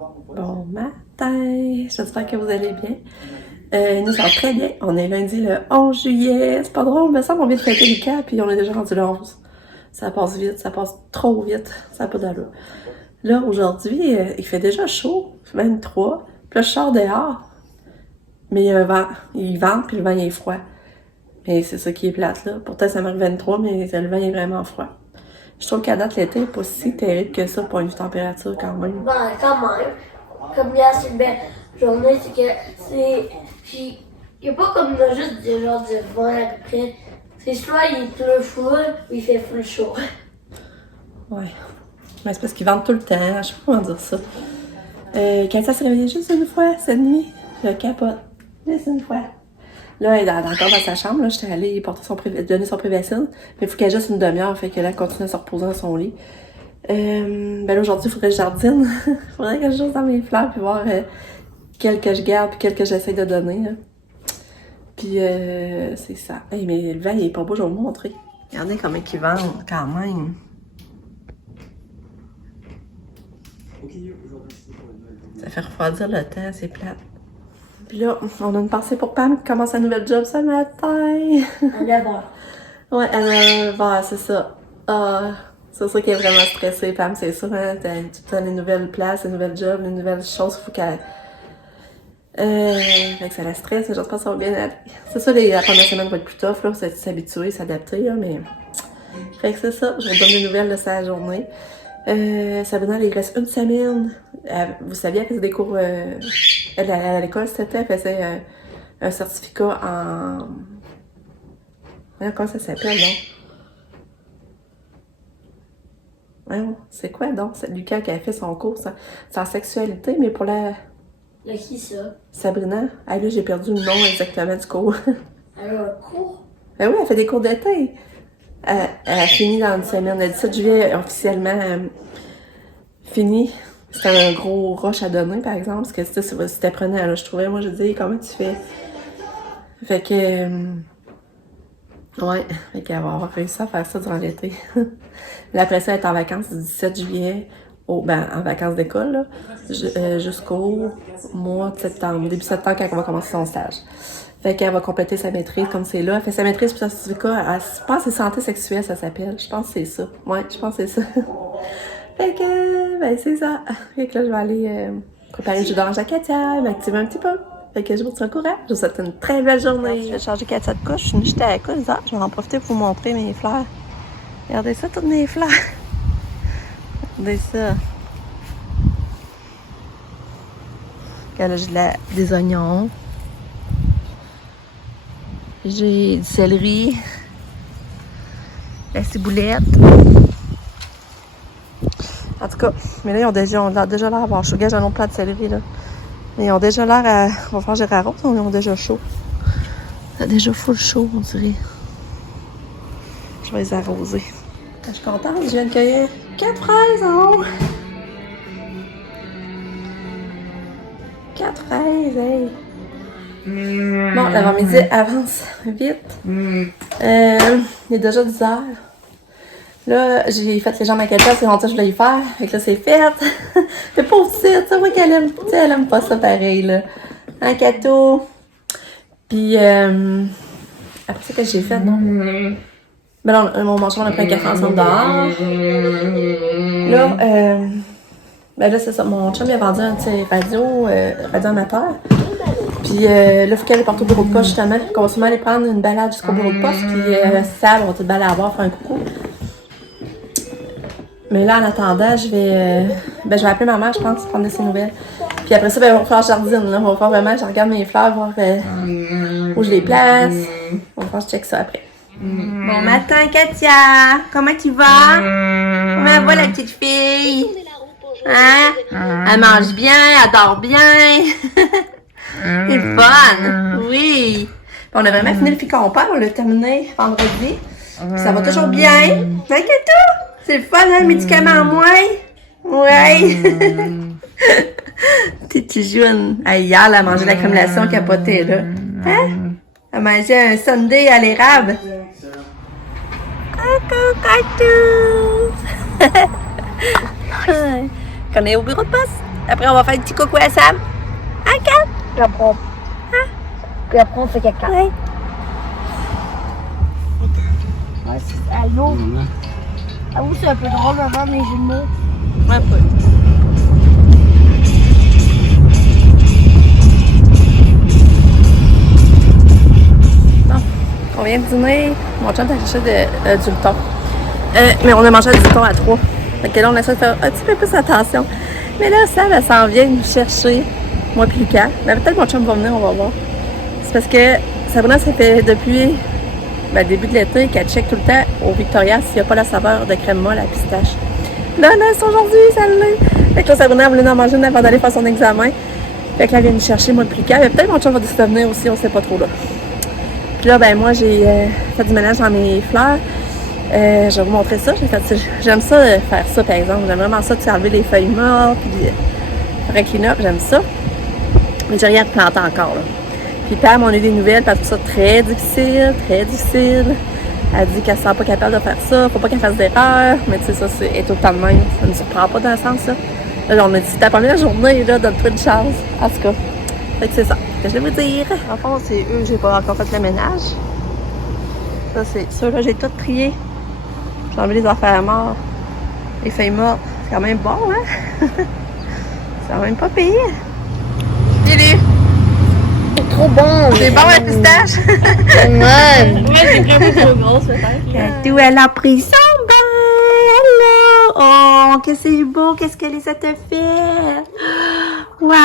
Bon matin, j'espère que vous allez bien. Nous sommes très bien. On est lundi le 11 juillet. C'est pas drôle, mais ça, on vient de fêter les cas, puis on est déjà rendu le 11. Ça passe vite, ça passe trop vite. Ça n'a pas d'allure. Là, aujourd'hui, il fait déjà chaud, 23. Puis là, je sors dehors. Mais il y a un vent. Il vente, puis le vent, il est froid. Mais c'est ça qui est plate, là. Pourtant, ça marque 23, mais le vent est vraiment froid. Je trouve qu'à date, l'été n'est pas si terrible que ça pour une température quand même. Ben, quand même. Comme hier, c'est une belle journée, c'est que c'est. Puis, il n'y a pas comme juste du genre du vent à peu près. C'est soit il pleut full ou il fait full chaud. Ouais. Mais c'est parce qu'ils vendent tout le temps. Je sais pas comment dire ça. Katia s'est réveillée juste une fois cette nuit. Je capote. Juste une fois. Là, elle est encore dans sa chambre. Là, j'étais allée donner son Prévacine. Mais il faut qu'elle juste une demi-heure. Fait qu'elle continue à se reposer dans son lit. Ben là, aujourd'hui, il faudrait que je jardine. Il faudrait que je joue dans mes fleurs puis voir quelles que je garde puis quelles que j'essaie de donner. Là. Puis c'est ça. Hey, mais le vent, il est pas beau, je vais vous montrer. Regardez comment ils vendent quand même. Ça fait refroidir le temps, c'est plate. Puis là, on a une pensée pour Pam qui commence un nouvel job ce matin. À 9h. Ouais, à 9h, c'est ça. C'est sûr qu'elle est vraiment stressée, Pam, c'est sûr. Hein? Tu as les nouvelles places, les nouvelles jobs, les nouvelles choses, il faut qu'elle... Fait que ça la stresse, mais j'espère que ça va bien aller. C'est ça, la première semaine va être plus tough, là, c'est s'habituer, s'adapter, là, mais... Fait que c'est ça, je vous donne des nouvelles de sa journée. Sabrina, il reste une semaine. Vous saviez, elle faisait des cours... Elle allait à l'école cet été, elle faisait un certificat en... Comment ça s'appelle, donc? C'est quoi, donc? C'est Lucas qui a fait son cours, c'est en sexualité, mais pour la... Le qui, ça? Sabrina? Ah là, j'ai perdu le nom exactement du cours. Elle a un cours? Ben oui, elle fait des cours d'été. Elle a fini dans une semaine. Le 17 juillet, officiellement, fini. C'était un gros rush à donner, par exemple, parce que c'était prenant, là, je trouvais. Moi, je disais, comment tu fais? Fait que... ouais, fait qu'elle va avoir réussi à faire ça durant l'été. Là, après ça, elle est en vacances du 17 juillet, en vacances d'école, là, jusqu'au mois de septembre, début septembre, quand elle va commencer son stage. Fait qu'elle va compléter sa maîtrise comme c'est là. Elle fait sa maîtrise puis son certificat. Je pense que c'est santé sexuelle, ça s'appelle. Je pense que c'est ça. Ouais, je pense que c'est ça. Fait que, ben, c'est ça. Fait que là, je vais aller préparer le jus d'orange à Katia, m'activer un petit peu. Fait que je vous tiens au courant. Je vous souhaite une très belle journée. Je vais changer Katia de couche. Je suis jetée à la couche. Je vais en profiter pour vous montrer mes fleurs. Regardez ça, toutes mes fleurs. Regardez ça. Là, j'ai des oignons. J'ai du céleri. La ciboulette. En tout cas, mais là, ils ont déjà l'air à avoir chaud. Regarde, j'ai un autre plat de céleri, là. Mais ils ont déjà l'air à... On va faire Gérard Rose, ils ont déjà chaud. Ça a déjà full chaud, on dirait. Je vais les arroser. Je suis contente, je viens de cueillir 4 fraises en haut. 4 fraises, hey! Bon, l'avant-midi avance vite. Il est déjà 10 heures. Là, j'ai fait les jambes à Katia, c'est longtemps que je voulais y faire. Fait que là, c'est fait. C'est pas aussi, tu sais, moi qu'elle aime, elle aime pas ça pareil, là. Hein, Kato? Puis, après ça, que j'ai fait, non? Ben non, mon manchon, on a pris un café ensemble dehors. Là, ben là, c'est ça, mon chum, il a vendu un petit radio amateur. Puis là, il faut qu'elle parte au bureau de poste, justement. Qu'on va sûrement aller prendre une balade jusqu'au bureau de poste. Puis ça, on va te balader à voir, faire un coucou. Mais là, en attendant, je vais appeler ma mère, je pense, prendre de ses nouvelles. Puis après ça, ben, on va faire jardine, là. On va faire vraiment, je regarde mes fleurs, voir où je les place. On va faire, je check ça après. Bon matin, Katia! Comment tu vas? Comment va la petite fille? Hein? Elle mange bien, elle dort bien. C'est le fun! Oui! On a vraiment fini le ficon-père, on l'a terminé vendredi. Puis ça va toujours bien. T'inquiète tout! C'est le fun, hein, le médicament en moins? Ouais! Tu joues hier, elle a mangé la crème glacée, on capotait, là. Hein? Elle a mangé un sundae à l'érable. Coucou, Katou! Qu'on est au bureau de poste. Après, on va faire un petit coucou à Sam. Hein, Kat? Puis après, puis après on fait caca. Ouais. Ouais, allô? Avoue, c'est un peu drôle d'avoir mes jumeaux. Un peu. Bon, on vient de dîner. Mon chum t'a cherché du thon. Mais on a mangé du thon à 3. Fait que là, on essaie de faire un petit peu plus attention. Mais là, Sam, elle s'en vient nous chercher. Moi puis Lucas. Mais peut-être que mon chum va venir, on va voir. C'est parce que Sabrina, ça fait depuis le début de l'été qu'elle check tout le temps au Victoria s'il n'y a pas la saveur de crème molle à pistache. Là, c'est aujourd'hui, ça l'est. Fait que là, Sabrina voulait en manger une avant d'aller faire son examen. Fait que là, elle vient nous chercher, moi, le Lucas. Mais peut-être que mon chum va décider de venir aussi, on sait pas trop là. Puis là, ben moi, j'ai fait du ménage dans mes fleurs. Je vais vous montrer ça. J'aime ça faire ça, par exemple. J'aime vraiment ça, enlever les feuilles mortes, puis faire un clean-up, j'aime ça. Mais j'ai rien replanté encore, là. Puis Pam, on a eu des nouvelles, parce que ça très difficile, très difficile. Elle dit qu'elle ne se sent pas capable de faire ça, faut pas qu'elle fasse d'erreurs. Mais tu sais, ça, c'est tout le temps de même. Ça ne surprend pas dans le sens, ça. Là, on a dit, c'est ta première journée, là, donne-toi une chance. En tout cas, fait que c'est ça que je vais vous dire. En fond, c'est eux, j'ai pas encore fait le ménage. Ça, c'est ça, là, j'ai tout trié. J'ai enlevé les affaires mortes. Les feuilles mortes. C'est quand même bon, hein? C'est quand même pas pire. Salut! C'est trop bon! C'est bon la pistache? Ouais! Ouais, c'est vraiment trop grosse, peut-être. Katou, elle a pris son bain! Hello! Oh, que c'est beau! Qu'est-ce que ça te fait? Waouh!